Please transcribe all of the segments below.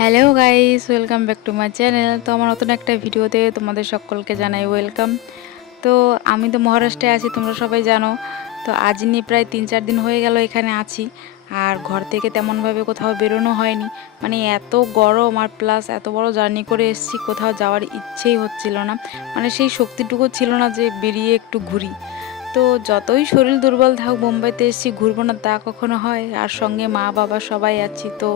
Hello guys welcome back to my channel তো আমার নতুন একটা ভিডিওতে তোমাদের সকলকে জানাই ওয়েলকাম তো আমি তো মহারাষ্ট্রে আছি, তোমরা সবাই জানো। তো আজ নিয়ে প্রায় তিন চার দিন হয়ে গেল এখানে আছি। আর ঘর থেকে তেমনভাবে কোথাও বেরোনো হয়নি। মানে এত গরম আর প্লাস এত বড় জার্নি করে এসেছি, কোথাও যাওয়ার ইচ্ছেই হচ্ছিল না। মানে সেই শক্তিটুকু ছিল না যে বেরিয়ে একটু ঘুরি। তো যতই শরীর দুর্বল থাক মুম্বাইতে এসেছি, ঘুরবো না তা কখনো হয়। আর সঙ্গে মা বাবা সবাই আছি, তো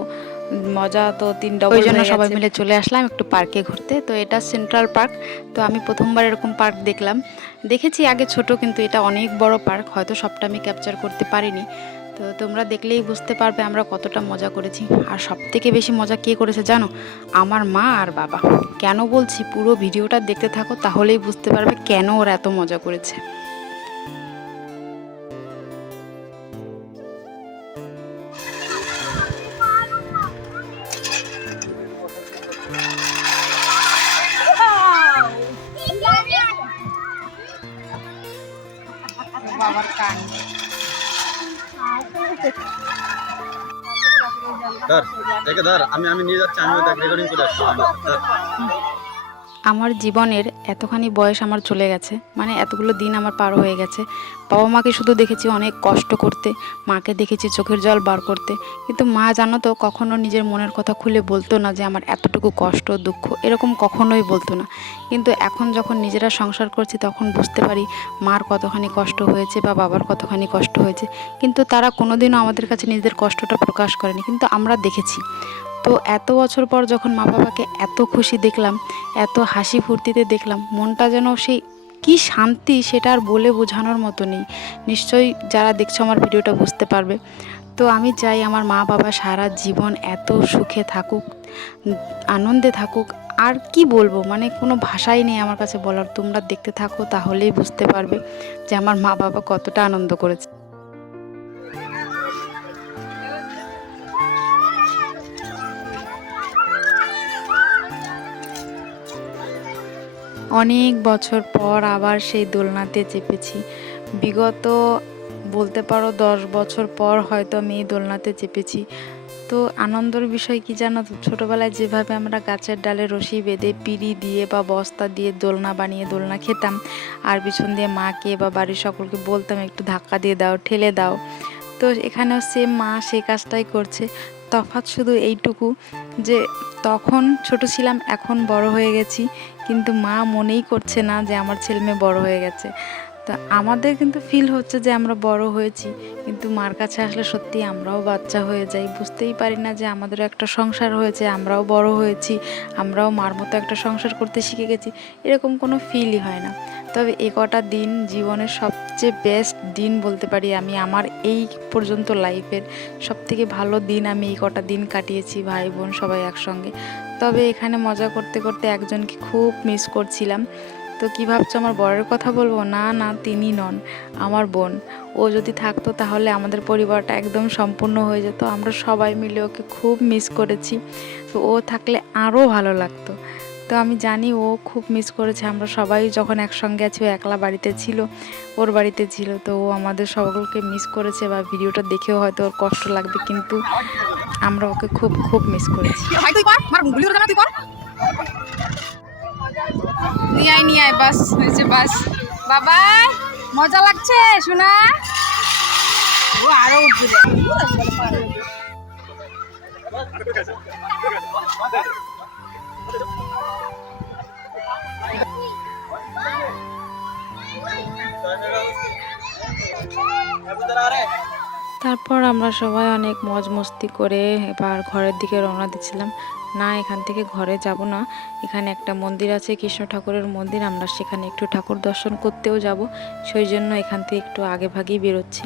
মজা তো তিন ডবল ওই জন্য সবাই মিলে চলে আসলাম একটু পার্কে ঘুরতে। তো এটা সেন্ট্রাল পার্ক তো আমি প্রথমবার এরকম পার্ক দেখলাম। দেখেছি আগে ছোট কিন্তু এটা অনেক বড় পার্ক হয়তো সবটা আমি ক্যাপচার করতে পারিনি। তো তোমরা দেখলেই বুঝতে পারবে আমরা কতটা মজা করেছি। আর সব থেকে বেশি মজা কে করেছে জানো? আমার মা আর বাবা। কেন বলছি পুরো ভিডিওটা দেখতে থাকো তাহলেই বুঝতে পারবে কেন ওরা এত মজা করেছে। ধর দেখে ধর আমি আমি নিয়ে যাচ্ছি দেখ রেকর্ডিং করে আসছি। আমার জীবনের এতখানি বয়স আমার চলে গেছে মানে এতগুলো দিন আমার পার হয়ে গেছে। বাবা মাকে শুধু দেখেছি অনেক কষ্ট করতে, মাকে দেখেছি চোখের জল বার করতে। কিন্তু মা জানো তো, কখনো নিজের মনের কথা খুলে বলতো না যে আমার এতটুকু কষ্ট, দুঃখ, এরকম কখনোই বলতো না। কিন্তু এখন যখন নিজেরা সংসার করছি, তখন বুঝতে পারি মার কতখানি কষ্ট হয়েছে বা বাবার কতখানি কষ্ট হয়েছে। কিন্তু তারা কোনোদিনও আমাদের কাছে নিজেদের কষ্টটা প্রকাশ করেনি। কিন্তু আমরা দেখেছি। তো এত বছর পর যখন মা বাবাকে এত খুশি দেখলাম, এত হাসি ফুর্তিতে দেখলাম, মনটা যেন সেই কি শান্তি সেটা আর বলে বোঝানোর মতো নেই। নিশ্চয়ই যারা দেখছ আমার ভিডিওটা বুঝতে পারবে। তো আমি চাই আমার মা বাবা সারা জীবন এত সুখে থাকুক, আনন্দে থাকুক, আর কি বলব? মানে কোনো ভাষাই নেই আমার কাছে বলার। তোমরা দেখতে থাকো, তাহলেই বুঝতে পারবে যে আমার মা বাবা কতটা আনন্দ করেছে। অনেক বছর পর আবার সেই দোলনাতে চেপেছি। বিগত, বলতে পারো দশ বছর পর হয়তো আমি এই দোলনাতে চেপেছি। তো আনন্দের বিষয় কি জানো? তো ছোটোবেলায় যেভাবে আমরা গাছের ডালে রশি বেঁধে পিড়ি দিয়ে বা বস্তা দিয়ে দোলনা বানিয়ে দোলনা খেতাম, আর পিছন দিয়ে মাকে বা বাড়ির সকলকে বলতাম, একটু ধাক্কা দিয়ে দাও, ঠেলে দাও। তো এখানেও সেম মা সে কাজটাই করছে। তফাৎ শুধু এইটুকু যে তখন ছোট ছিলাম, এখন বড় হয়ে গেছি। কিন্তু মা মনেই করছে না যে আমার ছেলে মেয়ে বড় হয়ে গেছে। তো আমাদের কিন্তু ফিল হচ্ছে যে আমরা বড় হয়েছি, কিন্তু মার কাছে আসলে সত্যি আমরাও বাচ্চা হয়ে যাই। বুঝতেই পারি না যে আমাদেরও একটা সংসার হয়েছে, আমরাও বড় হয়েছি, আমরাও মার মতো একটা সংসার করতে শিখে গেছি, এরকম কোনো ফিলই হয় না। তবে এ কটা দিন জীবনের সবচেয়ে বেস্ট দিন বলতে পারি আমি আমার এই পর্যন্ত লাইফের সব থেকে ভালো দিন আমি এই কটা দিন কাটিয়েছি, ভাই বোন সবাই একসঙ্গে। তবে এখানে মজা করতে করতে একজনকে খুব মিস করছিলাম। তো কী ভাবছ? আমার বরের কথা বলব? না না, তিনি নন, আমার বোন। ও যদি থাকতো তাহলে আমাদের পরিবারটা একদম সম্পূর্ণ হয়ে যেত। আমরা সবাই মিলে ওকে খুব মিস করেছি। তো ও থাকলে আরও ভালো লাগতো। তো আমি জানি ও খুব মিস করেছে। আমরা সবাই যখন একসঙ্গে আছি, ও একলা বাড়িতে ছিল, ওর বাড়িতে ছিল। তো ও আমাদের সকলকে মিস করেছে বা ভিডিওটা দেখেও হয়তো ওর কষ্ট লাগবে, কিন্তু আমরা ওকে খুব খুব মিস করেছি ভাই তুই কর মার গুলি করে তুই কর নিয়ে আয় নিয়ে বাস হয়েছে বাস। বাবা মজা লাগছে শোনা ও আরও উঠবে। তারপর আমরা সবাই অনেক মজ মস্তি করে এবার ঘরের দিকে রওনা দিচ্ছিলাম। না, এখান থেকে ঘরে যাব না। এখানে একটা মন্দির আছে, কৃষ্ণ ঠাকুরের মন্দির। আমরা সেখানে একটু ঠাকুর দর্শন করতেও যাব। সেই জন্য এখান থেকে একটু আগে ভাগেই বেরোচ্ছি।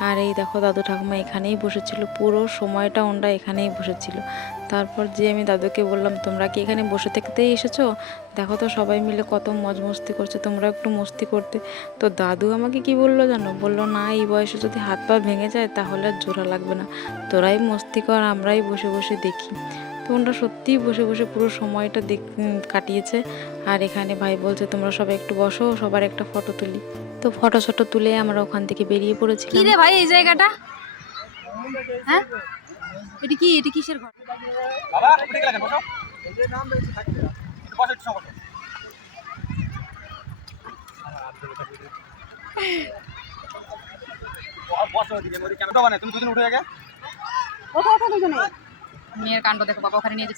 আর এই দেখো, দাদু ঠাকুমা এখানেই বসেছিল। পুরো সময়টা ওনরা এখানেই বসেছিল। তারপর যে আমি দাদুকে বললাম, তোমরা কি এখানে বসে থাকতেই এসেছ? দেখো তো সবাই মিলে কত মজ মস্তি করছে, তোমরা একটু মস্তি করতে। তো দাদু আমাকে কি বলল জানো? বলল, না, এই বয়সে যদি হাত পা ভেঙে যায় তাহলে আর জোড়া লাগবে না। তোরাই মস্তি কর, আমরাই বসে বসে দেখি। তো ওনারা সত্যিই বসে বসে পুরো সময়টা দেখ কাটিয়েছে। আর এখানে ভাই বলছে, তোমরা সবাই একটু বসো, সবার একটা ফটো তুলি। তো ফটো শটো তুলে আমরা ওখান থেকে বেরিয়ে রে ভাই, এই জায়গাটা? হ্যাঁ? এটি কি এটি কিসের ঘর? বাবা উঠে গেলে বসো। একটু বসো একটু বসো। বসো ওদিকে ওদিকে ক্যামেরা বানায় তুমি দুজন উঠে যাবে মেয়ের কাণ্ড দেখো বাবা ওখানে নিয়ে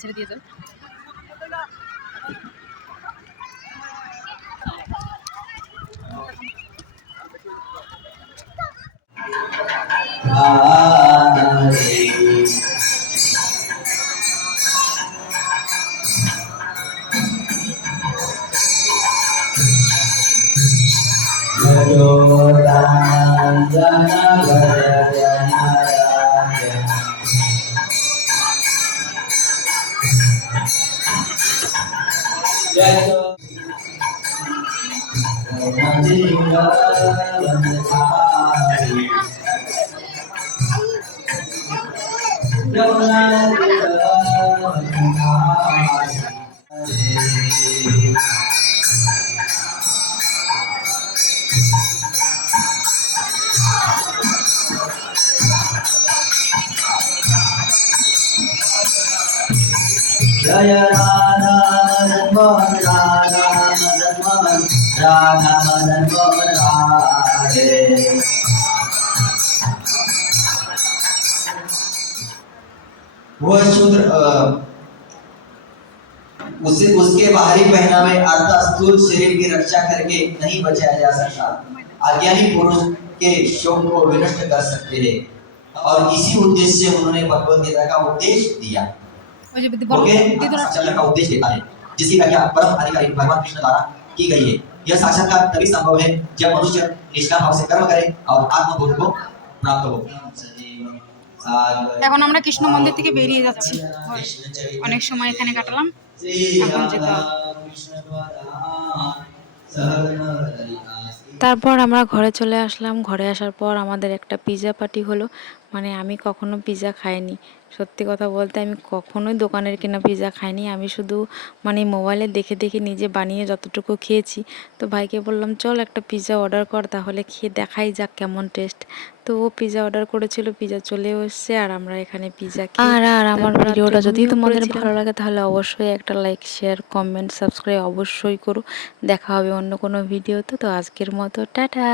Hãy subscribe cho kênh Ghiền Mì Gõ Để không bỏ lỡ những video hấp dẫn जय राधा मदन राधा मदन राधा मदन राधे। वह शूद्र उसे, उसके बाहरी पहनावे अर्थात स्थूल शरीर की रक्षा करके नहीं बचाया जा सकता। अज्ञानी पुरुष के शोक को विनष्ट कर सकते हैं। और इसी उद्देश्य से उन्होंने भगवत गीता का उपदेश दिया। ওই যে বলো ओके দিদুরা साक्षात्कार का उपदेश देता है जिसकी व्याख्या परम अधिकारी भगवान कृष्ण द्वारा की गई है यह साक्षात्कार तभी संभव है जब मनुष्य निष्काम भाव से कर्म करे और आत्मबोध को प्राप्त हो এখন আমরা কৃষ্ণ মন্দির থেকে বেরিয়ে যাচ্ছি অনেক সময় এখানে কাটালাম এখন যেতে হবে। তারপর আমরা ঘরে চলে আসলাম ঘরে আসার পর আমাদের একটা পিৎজা পার্টি হলো মানে আমি কখনো পিৎজা খাইনি। সত্যি কথা বলতে আমি কখনোই দোকানের কেনা পিৎজা খাইনি। আমি শুধু মানে মোবাইলে দেখে দেখে নিজে বানিয়ে যতটুকু খেয়েছি। তো ভাইকে বললাম চল একটা পিৎজা অর্ডার কর তাহলে খেয়ে দেখাই যাক কেমন টেস্ট তো ও পিৎজা অর্ডার করেছিল পিৎজা চলেও এসছে আর আমরা এখানে পিৎজা আর আর আমার ভিডিওটা যদি তোমাদের ভালো লাগে তাহলে অবশ্যই একটা লাইক শেয়ার কমেন্ট সাবস্ক্রাইব অবশ্যই করো। দেখা হবে অন্য কোনো ভিডিওতে তো আজকের মতো টাটা!